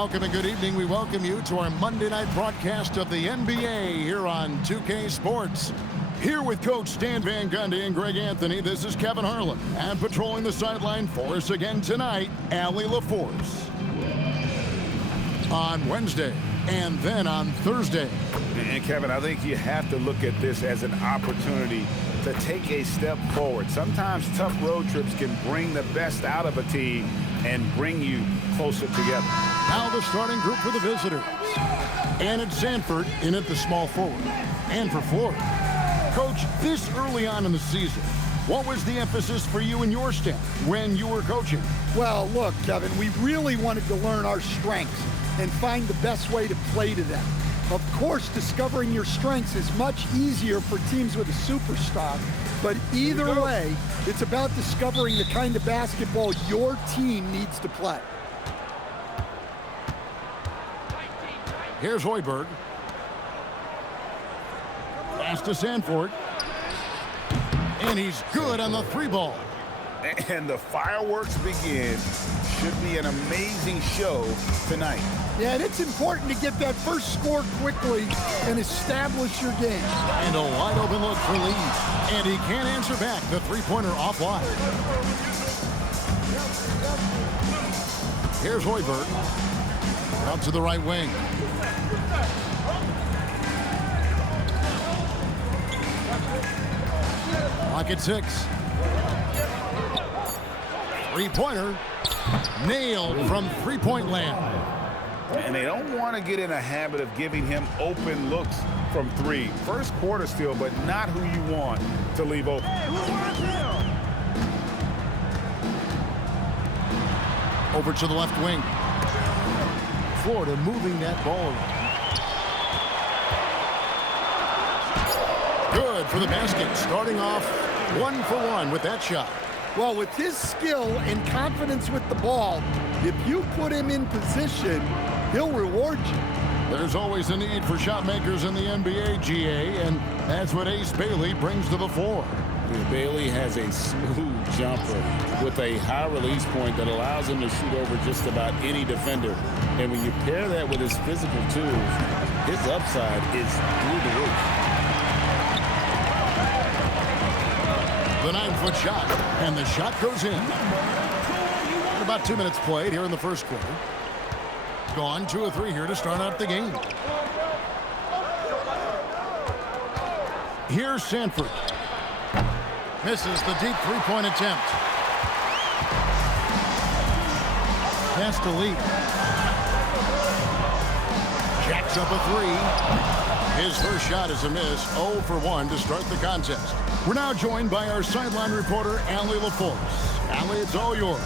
Welcome and good evening. We welcome you to our Monday night broadcast of the NBA here on 2K Sports. Here with Coach Stan Van Gundy and Greg Anthony, this is Kevin Harlan. And patrolling the sideline for us again tonight, Allie LaForce. On Wednesday and then on Thursday. And Kevin, I think you have to look at this as an opportunity to take a step forward. Sometimes tough road trips can bring the best out of a team and bring you closer together. Now the starting group for the visitors. And it's Sanford in at the small forward. And for Florida. Coach, this early on in the season, what was the emphasis for you and your staff when you were coaching? Well, look, Kevin, we really wanted to learn our strengths and find the best way to play to them. Of course, discovering your strengths is much easier for teams with a superstar, but either way, it's about discovering the kind of basketball your team needs to play. Here's Hoiberg. Pass to Sanford. And he's good on the three ball. And the fireworks begin. Should be an amazing show tonight. Yeah, and it's important to get that first score quickly and establish your game. And a wide open look for Lee. And he can't answer back. The three-pointer off wide. Here's Hoiberg. Out to the right wing. Clock at 6. Three-pointer. Nailed from three-point land. And they don't want to get in a habit of giving him open looks from three. First quarter still, but not who you want to leave open. Over to the left wing. Florida moving that ball around. Good for the basket. Starting off 1 for 1 with that shot. Well, with his skill and confidence with the ball, if you put him in position, he'll reward you. There's always a need for shot makers in the NBA, GA, and that's what Ace Bailey brings to the fore. Bailey has a smooth jumper with a high release point that allows him to shoot over just about any defender. And when you pair that with his physical tools, his upside is through the roof. The 9-foot shot, and the shot goes in. About 2 minutes played here in the first quarter. Gone 2 of 3 here to start out the game. Here's Sanford. Misses the deep three-point attempt. Pass to Lee. Jacks up a 3. His first shot is a miss. 0 for 1 to start the contest. We're now joined by our sideline reporter, Allie LaForce. Allie, it's all yours.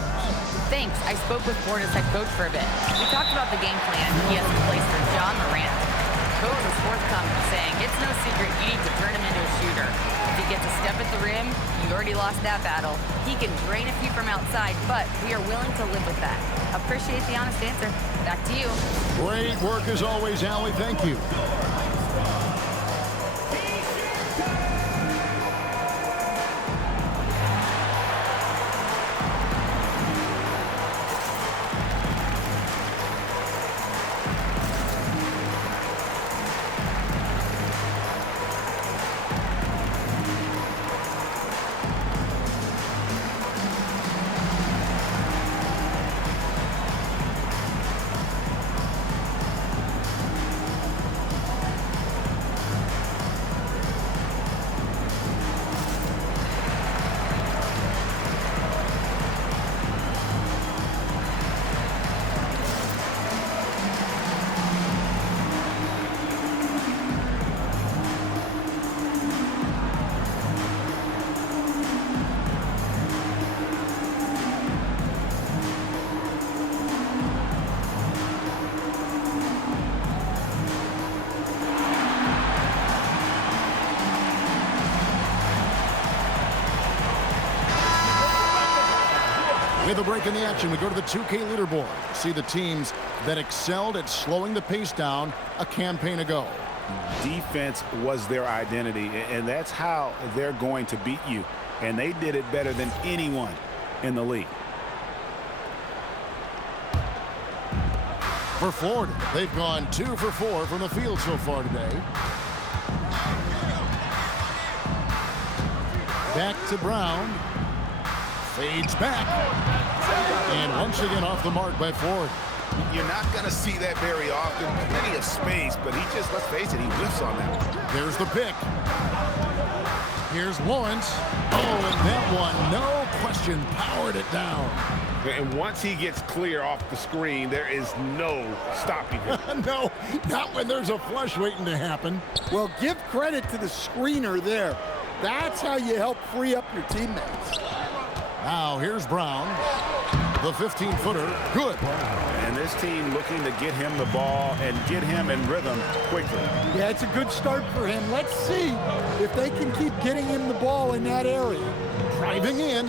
Thanks. I spoke with Florida's head coach for a bit. We talked about the game plan he has in place for John Morant. Coach was forthcoming, saying it's no secret you need to turn him into a shooter. If he gets a step at the rim, you already lost that battle. He can drain a few from outside, but we are willing to live with that. Appreciate the honest answer. Back to you. Great work as always, Allie. Thank you. With a break in the action, we go to the 2K leaderboard. See the teams that excelled at slowing the pace down a campaign ago. Defense was their identity, and that's how they're going to beat you. And they did it better than anyone in the league. For Florida, they've gone 2 for 4 from the field so far today. Back to Brown. Fades back. And once again off the mark by Ford. You're not going to see that very often. Plenty of space, but he just, let's face it, he whiffs on that one. There's the pick. Here's Lawrence. Oh, and that one, no question, powered it down. And once he gets clear off the screen, there is no stopping him. No, not when there's a flush waiting to happen. Well, give credit to the screener there. That's how you help free up your teammates. Now, here's Brown. The 15-footer, good. And this team looking to get him the ball and get him in rhythm quickly. Yeah, it's a good start for him. Let's see if they can keep getting him the ball in that area. Driving in.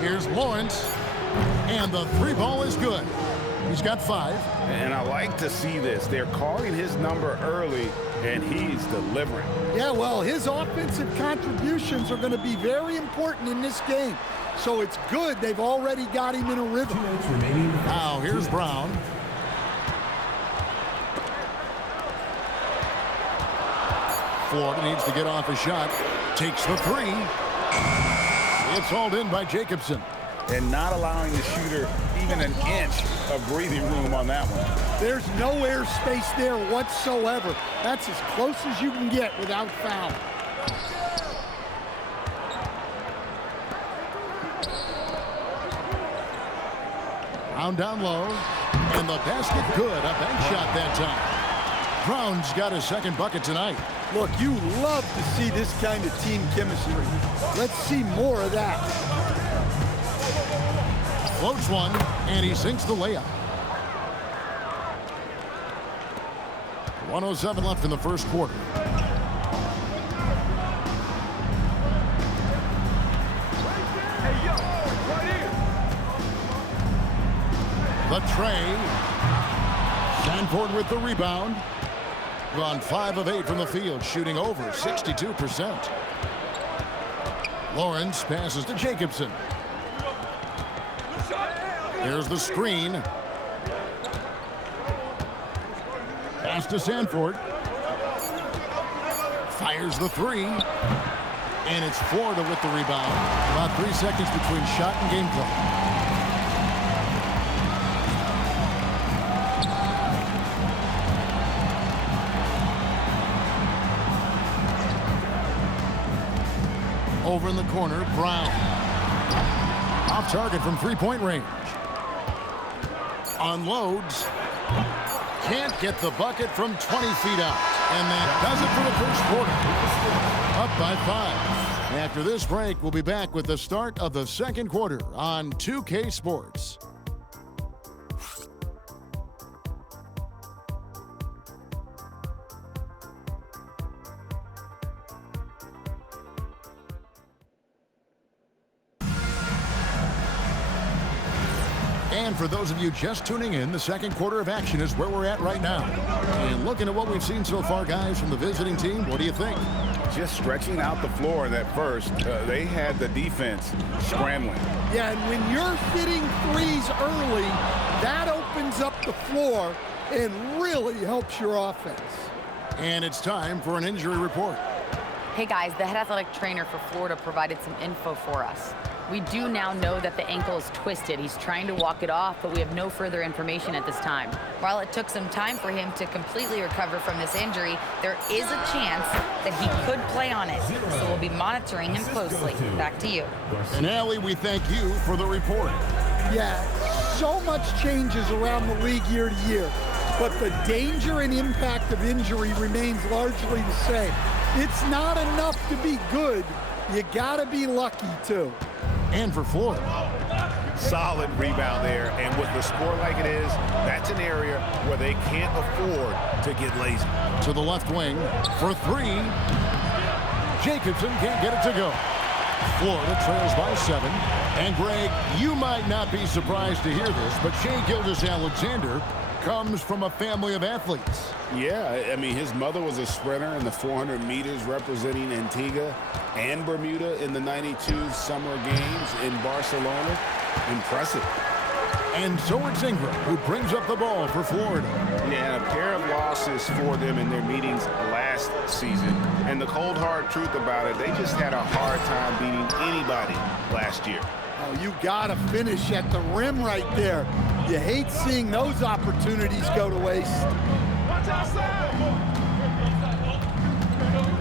Here's Lawrence. And the 3-ball is good. He's got 5. And I like to see this. They're calling his number early, and he's delivering. Yeah, well, his offensive contributions are going to be very important in this game. So it's good they've already got him in a rhythm. Now, here's Brown. Florida needs to get off a shot. Takes the 3. It's hauled in by Jacobson. And not allowing the shooter even an inch of breathing room on that one. There's no air space there whatsoever. That's as close as you can get without foul. Brown down low. And the basket good. A bank shot that time. Brown's got his second bucket tonight. Look, you love to see this kind of team chemistry. Let's see more of that. Floats one, and he sinks the layup. 1:07 left in the first quarter. The tray. Sanford with the rebound. Gone 5 of 8 from the field, shooting over 62%. Lawrence passes to Jacobson. Here's the screen. Pass to Sanford. Fires the 3. And it's Florida with the rebound. About 3 seconds between shot and gameplay. Over in the corner, Brown. Off target from 3-point range. Unloads. Can't get the bucket from 20 feet out. And that does it for the first quarter. Up by 5. After this break, we'll be back with the start of the second quarter on 2K Sports. And for those of you just tuning in, the second quarter of action is where we're at right now. And looking at what we've seen so far, guys, from the visiting team, what do you think? Just stretching out the floor that first. They had the defense scrambling. Yeah, and when you're hitting threes early, that opens up the floor and really helps your offense. And it's time for an injury report. Hey guys, the head athletic trainer for Florida provided some info for us. We do now know that the ankle is twisted. He's trying to walk it off, but we have no further information at this time. While it took some time for him to completely recover from this injury, there is a chance that he could play on it. So we'll be monitoring him closely. Back to you. And Allie, we thank you for the report. Yeah, so much changes around the league year to year, but the danger and impact of injury remains largely the same. It's not enough to be good. You gotta be lucky too. And for Florida. Solid rebound there, and with the score like it is, that's an area where they can't afford to get lazy. To the left wing for 3. Jacobson can't get it to go. Florida trails by 7. And Greg, you might not be surprised to hear this, but Shai Gilgeous-Alexander comes from a family of athletes. Yeah, I mean, his mother was a sprinter in the 400 meters representing Antigua and Bermuda in the 92 Summer Games in Barcelona. Impressive. And so it's Ingram who brings up the ball for Florida. Yeah, a pair of losses for them in their meetings last season. And the cold, hard truth about it, they just had a hard time beating anybody last year. Oh, you got to finish at the rim right there. You hate seeing those opportunities go to waste.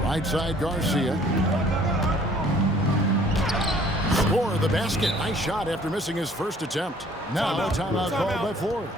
Right side, Garcia. Score the basket. Nice shot after missing his first attempt. Now a timeout called by Florida.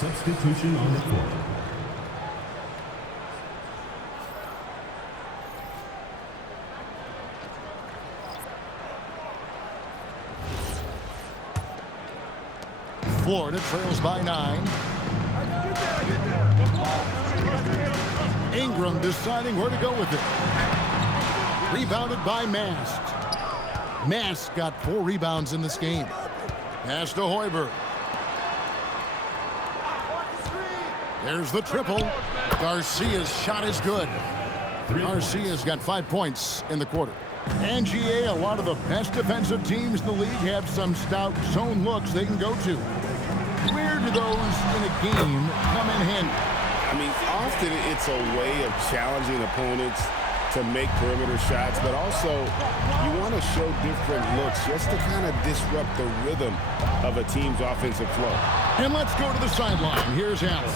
Substitution on the court. Florida trails by 9. Ingram deciding where to go with it. Rebounded by Mast. Mast got 4 rebounds in this game. Pass to Hoiberg. There's the triple. Garcia's shot is good. Garcia's got 5 points in the quarter. And GA, a lot of the best defensive teams in the league have some stout zone looks they can go to. Where do those in a game come in handy? I mean, often it's a way of challenging opponents to make perimeter shots, but also you want to show different looks just to kind of disrupt the rhythm of a team's offensive flow. And let's go to the sideline. Here's Allen.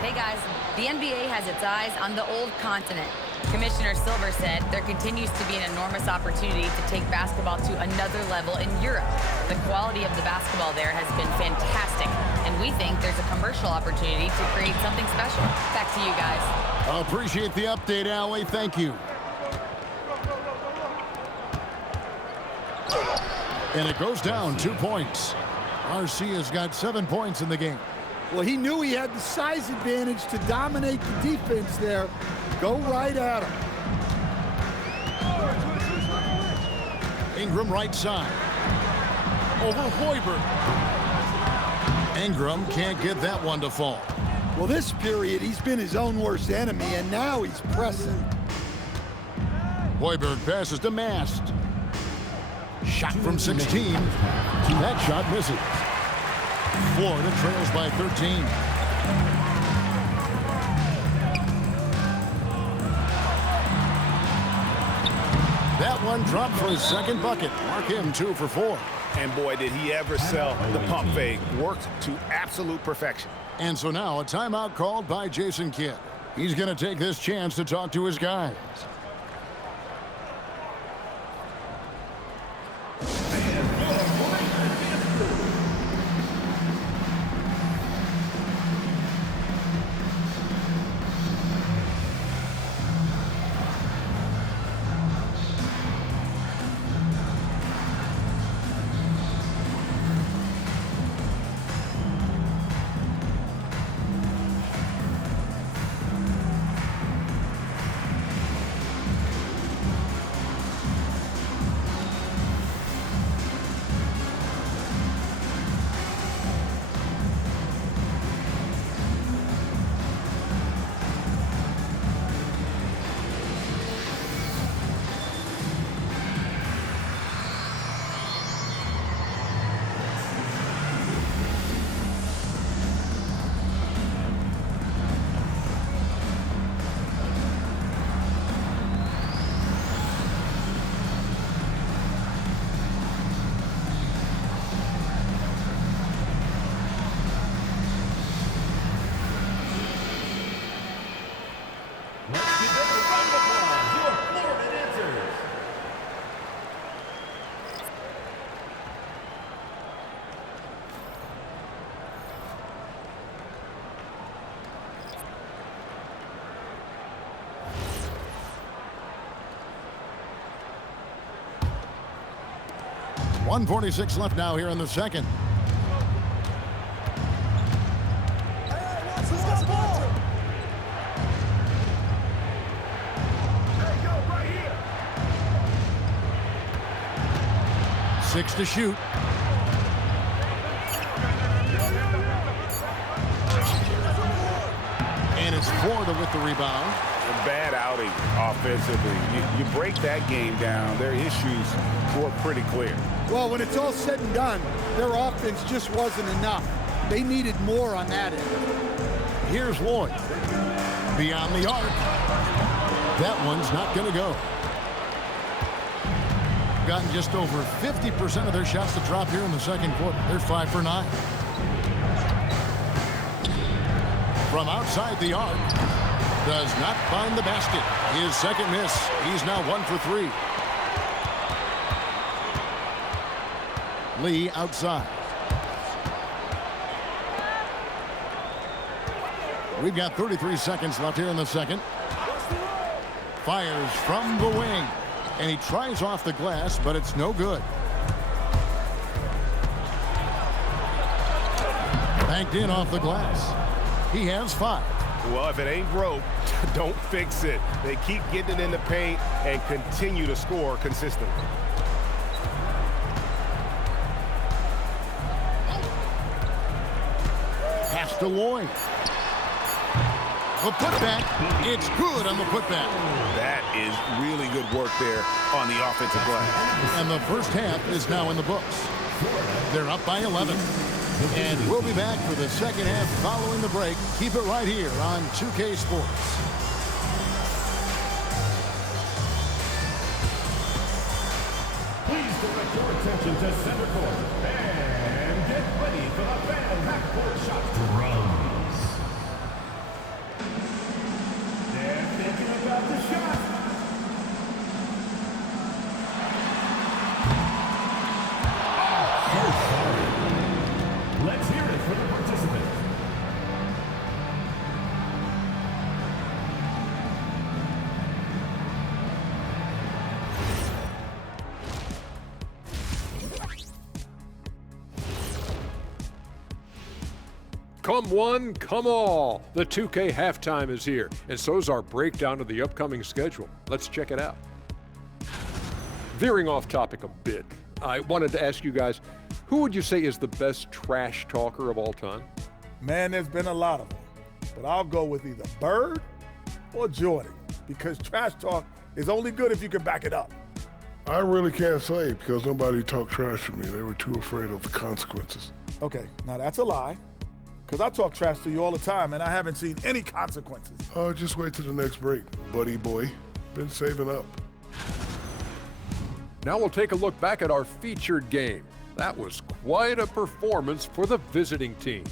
Hey guys, the NBA has its eyes on the old continent. Commissioner Silver said there continues to be an enormous opportunity to take basketball to another level in Europe. The quality of the basketball there has been fantastic, and we think there's a commercial opportunity to create something special. Back to you guys. Appreciate the update, Allie. Thank you. And it goes down 2 points. Garcia's got 7 points in the game. Well, he knew he had the size advantage to dominate the defense there. Go right at him. Ingram right side. Over Hoiberg. Ingram can't get that one to fall. Well, this period, he's been his own worst enemy, and now he's pressing. Hoiberg passes to Mast. Shot from 16. That shot misses. Florida trails by 13. That one dropped for his second bucket. Mark him 2 for 4. And boy, did he ever sell the pump fake. Worked to absolute perfection. And so now a timeout called by Jason Kidd. He's going to take this chance to talk to his guys. 1:46 left now here in the second. Six to shoot. And it's Florida with the rebound. A bad outing offensively. You break that game down, their issues were pretty clear. Well, when it's all said and done, their offense just wasn't enough. They needed more on that end. Here's Lloyd. Beyond the arc. That one's not going to go. Gotten just over 50% of their shots to drop here in the second quarter. They're 5 for 9. From outside the arc. Does not find the basket. His second miss. He's now 1 for 3. Lee outside. We've got 33 seconds left here in the second. Fires from the wing. And he tries off the glass, but it's no good. Banked in off the glass. He has 5. Well, if it ain't broke, don't fix it. They keep getting it in the paint and continue to score consistently. Pass to Lloyd. The putback. It's good on the putback. That is really good work there on the offensive glass. And the first half is now in the books. They're up by 11. And we'll be back for the second half following the break. Keep it right here on 2K Sports. Please direct your attention to center court and get ready for the fan backcourt shot drums. They're thinking about the shot. So sorry. Let's hear it for the participant. Come one, come all. The 2K halftime is here, and so's our breakdown of the upcoming schedule. Let's check it out. Veering off topic a bit, I wanted to ask you guys, who would you say is the best trash talker of all time? Man, there's been a lot of them, but I'll go with either Bird or Jordan, because trash talk is only good if you can back it up. I really can't say because nobody talked trash to me. They were too afraid of the consequences. Okay, now that's a lie, because I talk trash to you all the time, and I haven't seen any consequences. Oh, just wait till the next break, buddy boy. Been saving up. Now we'll take a look back at our featured game. That was quite a performance for the visiting team.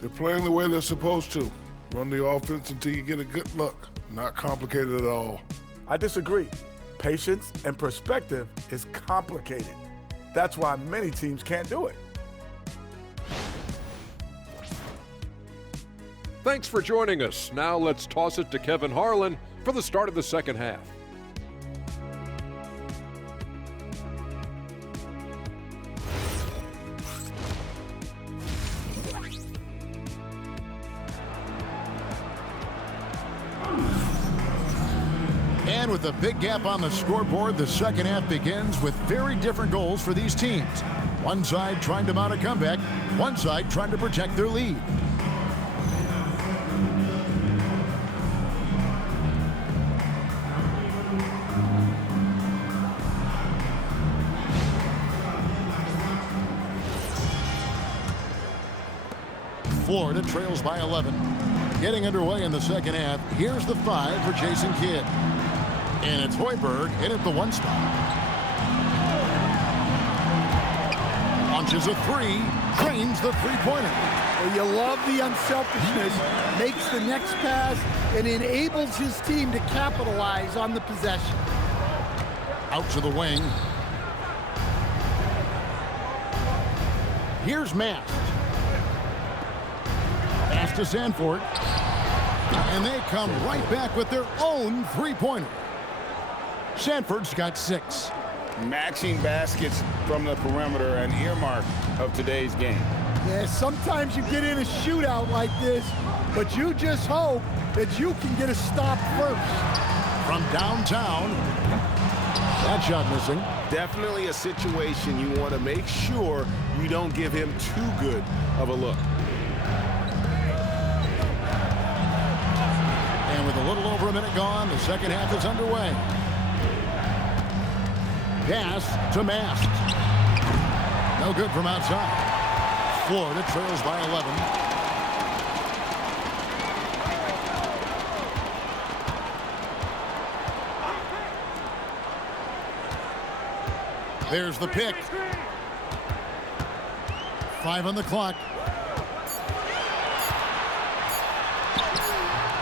They're playing the way they're supposed to. Run the offense until you get a good look. Not complicated at all. I disagree. Patience and perspective is complicated. That's why many teams can't do it. Thanks for joining us. Now let's toss it to Kevin Harlan for the start of the second half. And with a big gap on the scoreboard, the second half begins with very different goals for these teams. One side trying to mount a comeback, one side trying to protect their lead. Florida trails by 11. Getting underway in the second half. Here's the 5 for Jason Kidd. And it's Hoiberg in at the 1 spot. Launches a 3. Drains the three-pointer. Well, you love the unselfishness. Makes the next pass and enables his team to capitalize on the possession. Out to the wing. Here's Mast. Pass to Sanford. And they come right back with their own three-pointer. Sanford's got 6. Matching baskets from the perimeter, an earmark of today's game. Yeah, sometimes you get in a shootout like this, but you just hope that you can get a stop first. From downtown, that shot missing. Definitely a situation you want to make sure you don't give him too good of a look. And with a little over a minute gone, the second half is underway. Pass to Mast. No good from outside. Florida trails by 11. There's the pick. 5 on the clock.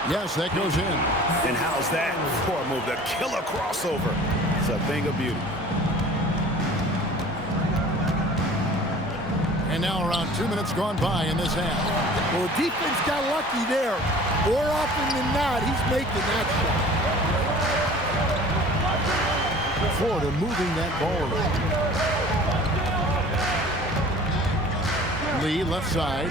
Yes, that goes in. And how's that for a move? The killer crossover. It's a thing of beauty. And now around 2 minutes gone by in this half. Well, defense got lucky there. More often than not, he's making that shot. Florida moving that ball around. Lee left side.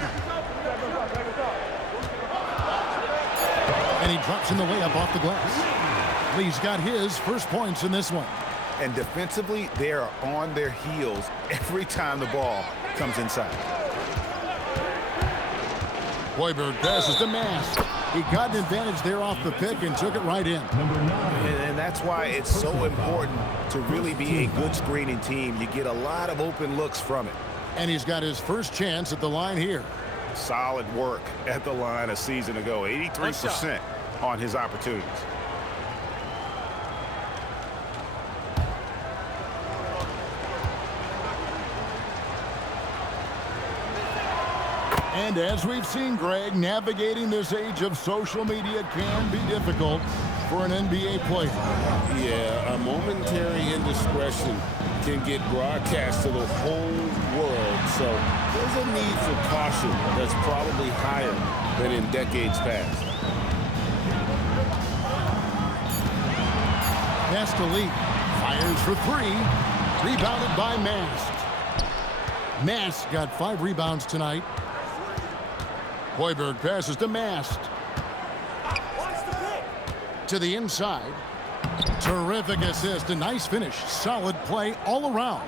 And he drops in the layup off the glass. Lee's got his first points in this one. And defensively, they are on their heels every time the ball comes inside. Hoiberg passes to Mast. He got an advantage there off the pick and took it right in. And that's why it's so important to really be a good screening team. You get a lot of open looks from it. And he's got his first chance at the line here. Solid work at the line a season ago. 83% on his opportunities. And as we've seen, Greg, navigating this age of social media can be difficult for an NBA player. Yeah, a momentary indiscretion can get broadcast to the whole world. So there's a need for caution that's probably higher than in decades past. Pass to Lee. Fires for 3. Rebounded by Mast. Mast got 5 rebounds tonight. Hoiberg passes to Mast. To the inside. Terrific assist. A nice finish. Solid play all around.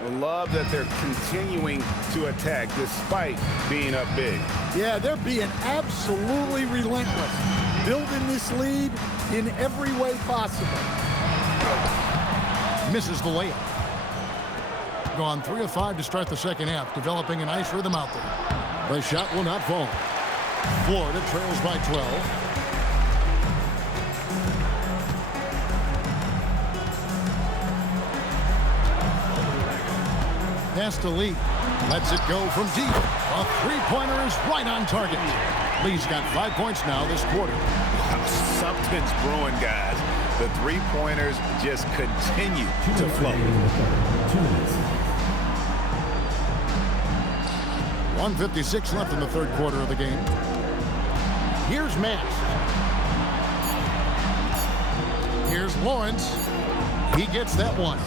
I love that they're continuing to attack despite being up big. Yeah, they're being absolutely relentless. Building this lead in every way possible. Misses the layup. Gone 3 of 5 to start the second half. Developing a nice rhythm out there. The shot will not fall. Florida trails by 12. Pass to Lee. Lets it go from deep. A three-pointer is right on target. Lee's got 5 points now this quarter. Something's brewing, guys. The three-pointers just continue to flow. 1:56 left in the third quarter of the game. Here's Mast. Here's Lawrence. He gets that one.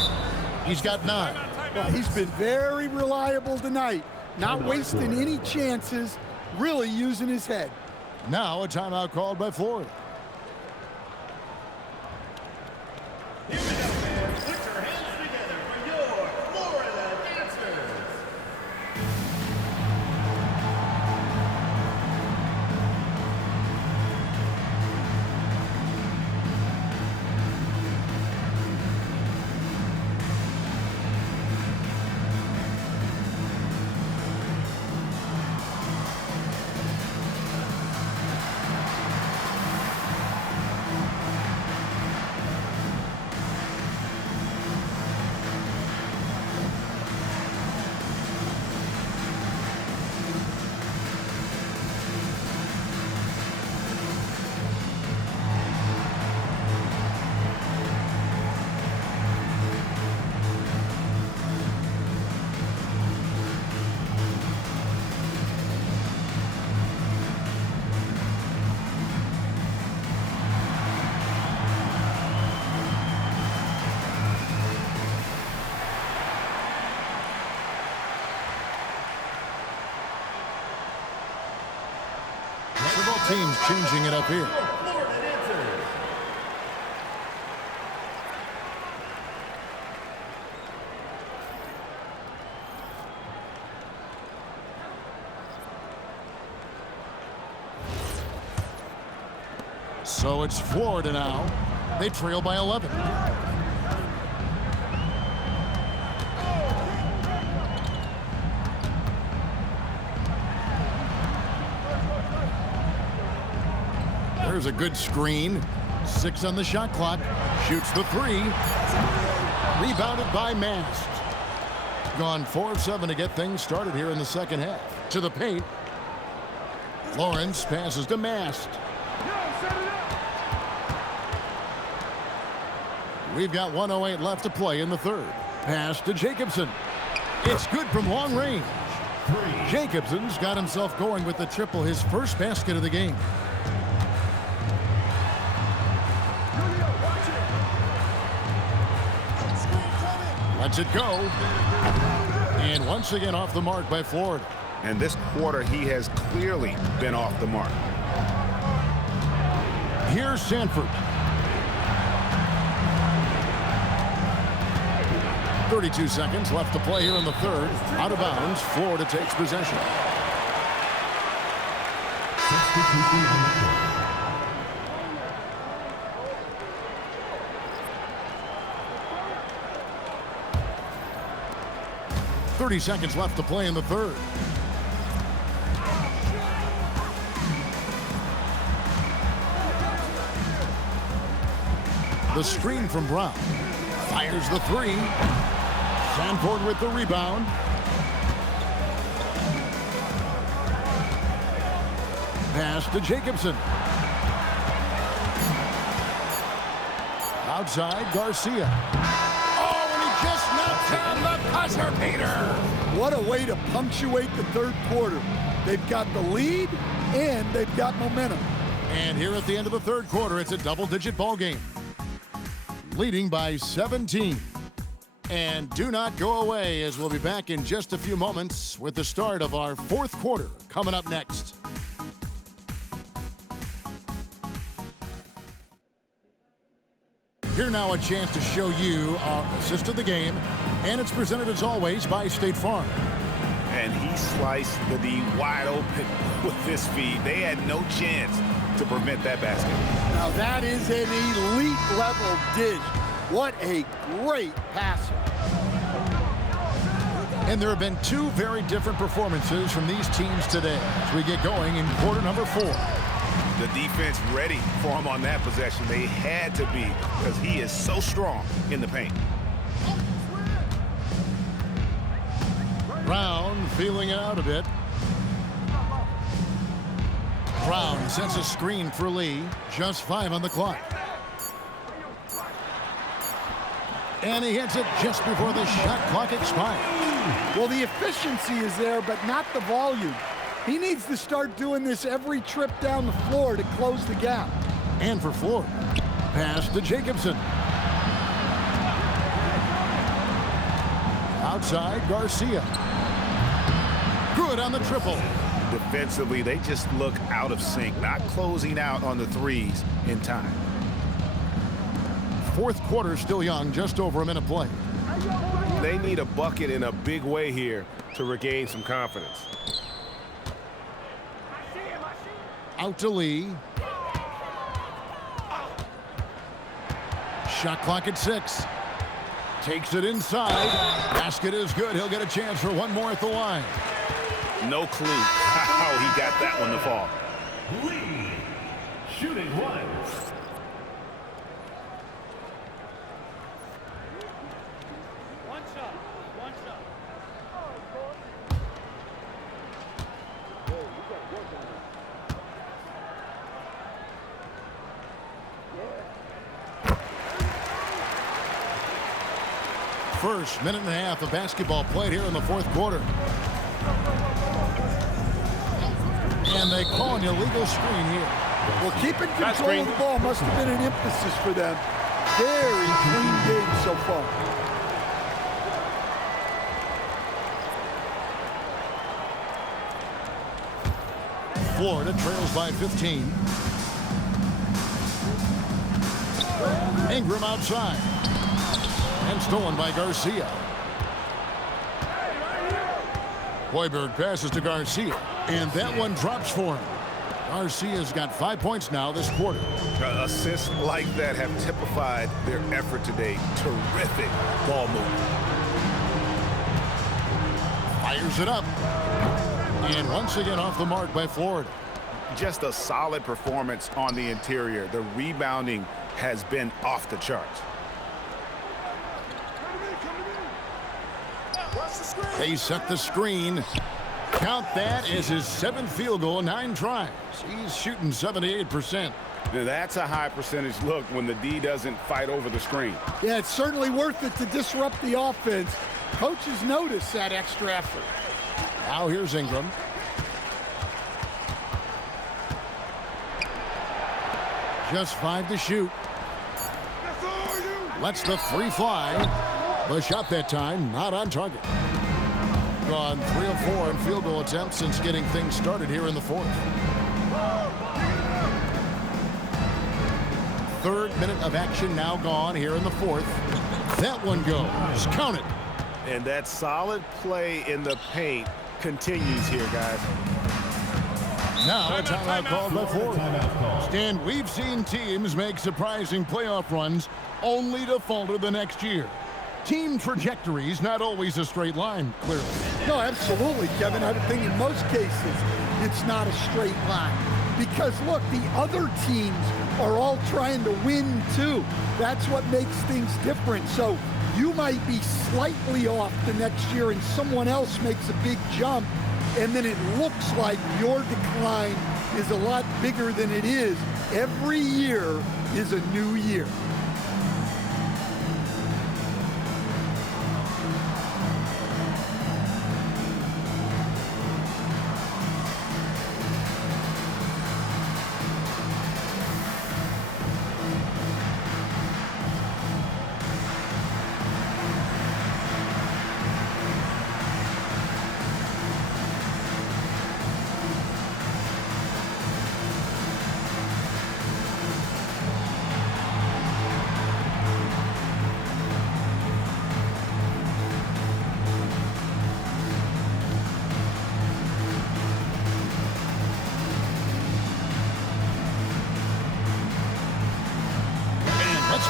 He's got 9. Well, he's been very reliable tonight. Not wasting any chances, really using his head. Now a timeout called by Florida. Here we go, fans. Put your hands together for your Florida dancers. Both teams changing it up here. So it's Florida now. They trail by 11. There's a good screen. 6 on the shot clock. Shoots the 3. Rebounded by Mast. Gone 4 of 7 to get things started here in the second half. To the paint. Lawrence passes to Mast. We've got 1:08 left to play in the third. Pass to Jacobson. It's good from long range. Jacobson's got himself going with the triple, his first basket of the game. Lets it go. And once again off the mark by Florida. And this quarter, he has clearly been off the mark. Here's Sanford. 32 seconds left to play here in the third. Out of bounds. Florida takes possession. .30 seconds left to play in the third. The screen from Brown. Fires the 3. Sanford with the rebound. Pass to Jacobson. Outside, Garcia. Oh, and he just knocks down the buzzer beater. What a way to punctuate the third quarter. They've got the lead, and they've got momentum. And here at the end of the third quarter, it's a double-digit ball game. Leading by 17. And do not go away, as we'll be back in just a few moments with the start of our fourth quarter coming up next. Here now a chance to show you our assist of the game, and it's presented as always by State Farm. And he sliced the D wide open with this feed. They had no chance to prevent that basket. Now that is an elite level dish. What a great passer. And there have been 2 very different performances from these teams today as we get going in quarter number 4. The defense ready for him on that possession. They had to be, because he is so strong in the paint. Brown feeling it out a bit. Brown sets a screen for Lee. Just 5 on the clock. And he hits it just before the shot clock expires. Well, the efficiency is there, but not the volume. He needs to start doing this every trip down the floor to close the gap. And for Florida, pass to Jacobson. Outside, Garcia. Good on the triple. Defensively, they just look out of sync, not closing out on the threes in time. Fourth quarter still young, just over a minute play. They need a bucket in a big way here to regain some confidence. Out to Lee. Shot clock at 6. Takes it inside. Basket is good. He'll get a chance for one more at the line. No clue how he got that one to fall. Lee, shooting 1. First minute and a half of basketball played here in the fourth quarter. And they call an illegal screen here. Well, keeping control of the ball must have been an emphasis for them. Very clean game so far. Florida trails by 15. Ingram outside. And stolen by Garcia. Hoiberg passes to Garcia. And that one drops for him. Garcia's got 5 points now this quarter. Assists like that have typified their effort today. Terrific ball movement. Fires it up. And once again off the mark by Florida. Just a solid performance on the interior. The rebounding has been off the charts. They set the screen. Count that as his 7th field goal in 9 tries. He's shooting 78%. Now that's a high percentage look when the D doesn't fight over the screen. Yeah, it's certainly worth it to disrupt the offense. Coaches notice that extra effort. Now here's Ingram. Just 5 to shoot. Lets the 3 fly. The shot that time not on target. Gone 3 of 4 in field goal attempts since getting things started here in the 4th. 3rd minute of action now gone here in the 4th. That one goes. Count it. And that solid play in the paint continues here, guys. Now a timeout called by Florida. Stan, we've seen teams make surprising playoff runs only to falter the next year. Team trajectories not always a straight line, clearly. No, absolutely, Kevin. I would think in most cases it's not a straight line. Because, look, the other teams are all trying to win, too. That's what makes things different. So you might be slightly off the next year and someone else makes a big jump, and then it looks like your decline is a lot bigger than it is. Every year is a new year.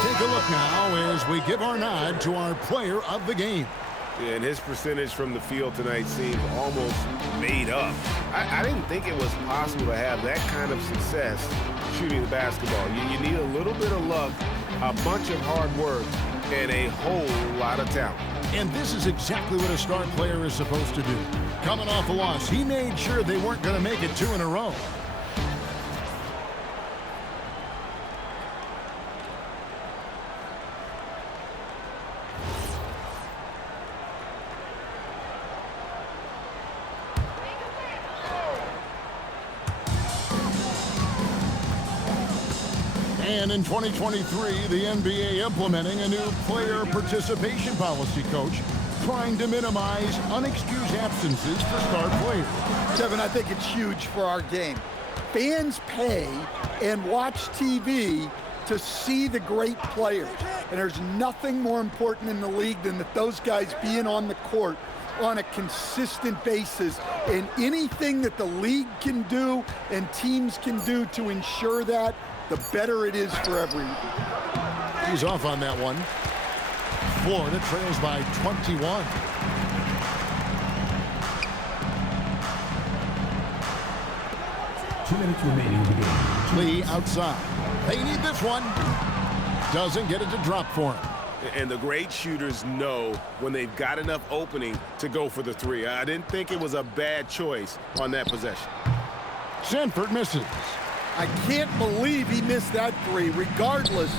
Take a look now as we give our nod to our player of the game. Yeah, and his percentage from the field tonight seemed almost made up. I didn't think it was possible to have that kind of success shooting the basketball. You need a little bit of luck, a bunch of hard work, and a whole lot of talent. And this is exactly what a star player is supposed to do. Coming off a loss, he made sure they weren't going to make it 2 in a row. And in 2023, the NBA implementing a new player participation policy, Coach, trying to minimize unexcused absences for star players. Kevin, I think it's huge for our game. Fans pay and watch TV to see the great players. And there's nothing more important in the league than that those guys being on the court on a consistent basis. And anything that the league can do and teams can do to ensure that, the better it is for everyone. He's off on that one. Florida trails by 21. Two minutes remaining in the game. Lee outside. They need this one. Doesn't get it to drop for him. And the great shooters know when they've got enough opening to go for the 3. I didn't think it was a bad choice on that possession. Sanford misses. I can't believe he missed that 3. Regardless,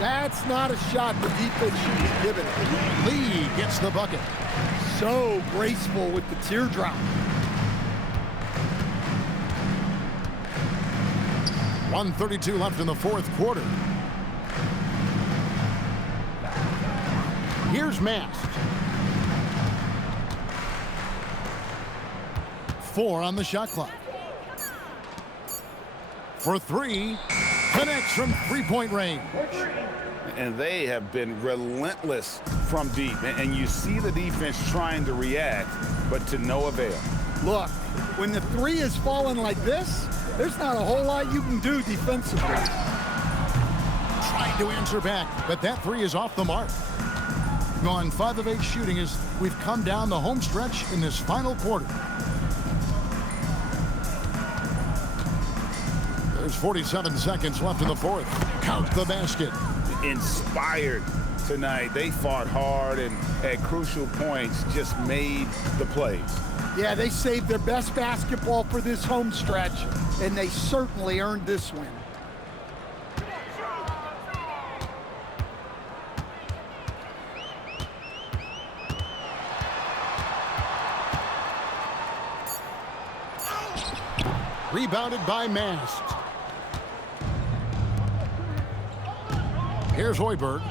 that's not a shot the defense should be given. Lee gets the bucket. So graceful with the teardrop. 1:32 left in the 4th quarter. Here's Mast. 4 on the shot clock. for three. Connects from three-point range. And they have been relentless from deep. And you see the defense trying to react, but to no avail. Look, when the three is falling like this, there's not a whole lot you can do defensively. Trying to answer back, but that three is off the mark. Gone 5 of 8 shooting as we've come down the home stretch in this final quarter. There's 47 seconds left in the fourth. Count the basket. Inspired tonight. They fought hard and at crucial points just made the plays. Yeah, they saved their best basketball for this home stretch, and they certainly earned this win. Rebounded by Mast. Here's Hoiberg.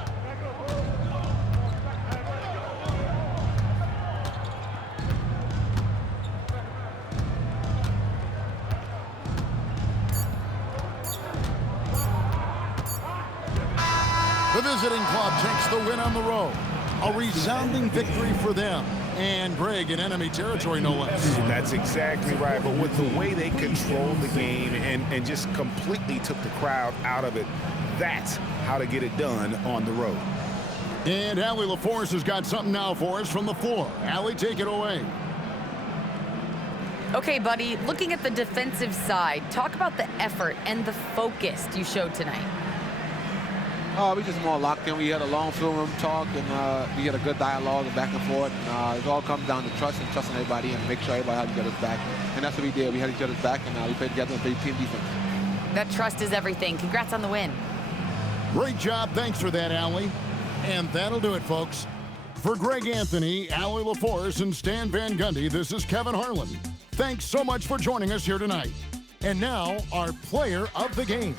The visiting club takes the win on the road. A resounding victory for them. And Greg in enemy territory, no less. That's exactly right. But with the way they controlled the game and just completely took the crowd out of it, that's how to get it done on the road. And Allie LaForce has got something now for us from the floor. Allie, take it away. Okay, buddy, looking at the defensive side, talk about the effort and the focus you showed tonight. We just more locked in. We had a long film room talk, and we had a good dialogue and back and forth. And, it all comes down to trust and trusting everybody and make sure everybody had each other's back. And that's what we did. We had each other's back, and we played together and played team defense. That trust is everything. Congrats on the win. Great job. Thanks for that, Allie. And that'll do it, folks. For Greg Anthony, Allie LaForce, and Stan Van Gundy, this is Kevin Harlan. Thanks so much for joining us here tonight. And now, our player of the game.